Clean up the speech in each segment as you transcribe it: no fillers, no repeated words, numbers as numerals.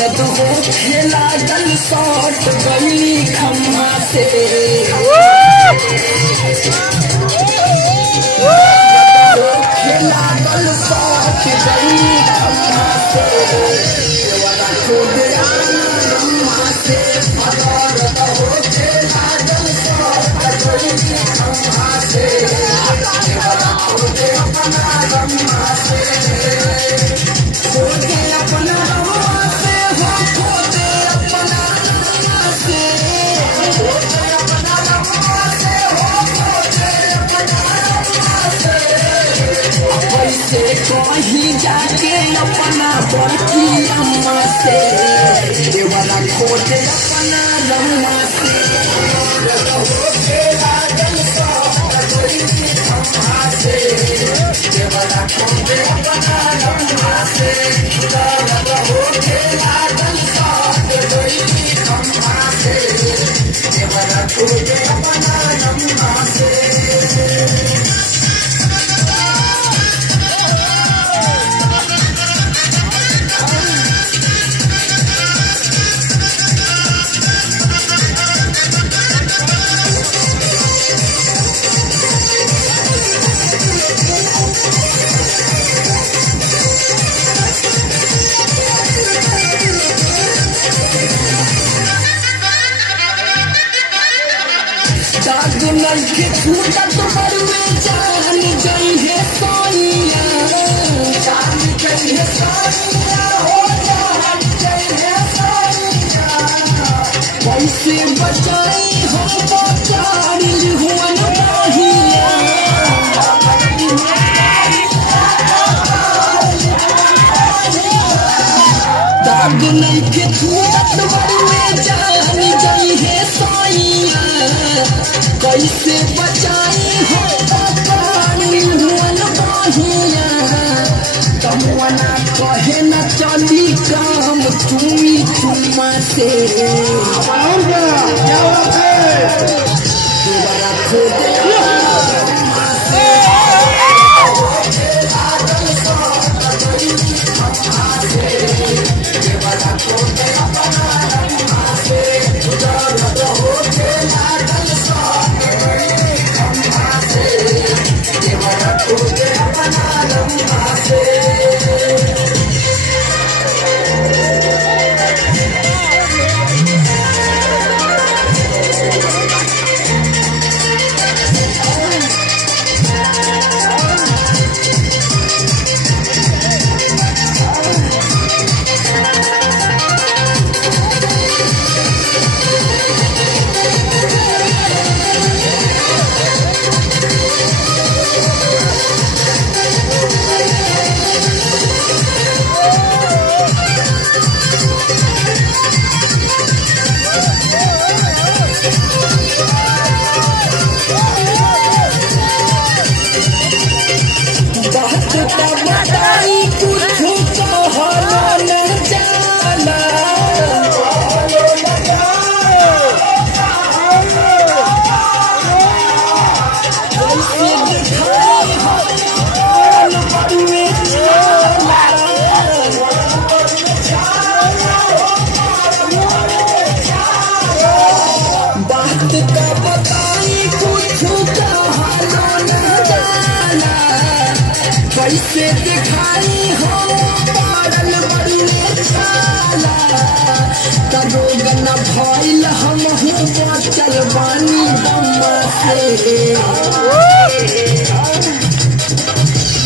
दर्द हो खेला गल सौट गली खम्मा से खेला गल सौट गली खम्मा से खोद खम्मा से दर्द हो खेला गल सौट गली खम्मा से खोद अपना खम्मा से खोदे अपना खम्मा से हो खोदे अपना खम्मा से खोदे अपना खम्मा से हो खोदे अपना खम्मा से कैसे कहीं जाके अपना बड़की अम्मा से देवरा खोदे अपना रम्मा से खेला गल सौट गली खम्मा से देवरा खोदे अपना रम्मा से दर्द हो खेला गल सौट गली खम्मा से देवरा खोदे अपना रम्मा से दुल्हन के छूटा तो बरुए जान गई है सोनिया जान गई है सोनिया हो जान गई है सोनिया कैसे बचाई हो बचाई हुआ नहिया दुल्हन के छूटा तो बरुए जान गई है सोनिया कैसे बचाई हो पानी हुआ नहिया कमुआना कहे न चली काम चुमी चुम्मा से दोबारा खोदे कैसे दिखाई हो पारल बड़ुए छाला तरोगन भइल हम बचल बानी बम्मा से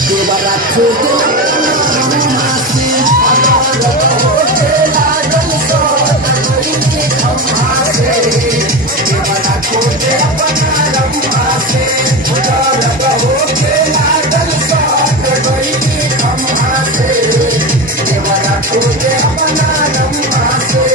दोबारा खोदे रम्मा से खेला गल सौट गली खम्मा से दोबारा खोदे अपना रम्मा से दर्द हो खेला गल सौट गली खम्मा से देवरा खोदे अपना रम्मा से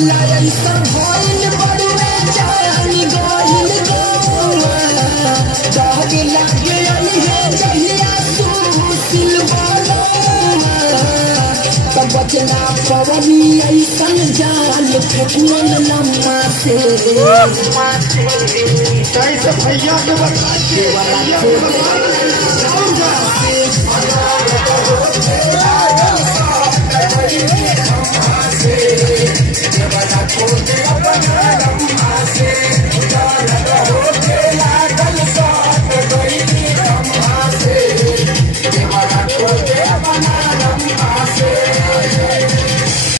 मामला ऐसा भइल बड़ुए जानी गइल गौआ डर लागे है जहिया सुशील बलौआ तब बचना पवनी ऐसन जाल फेंकुअल लम्मा से कैसे भैया के बता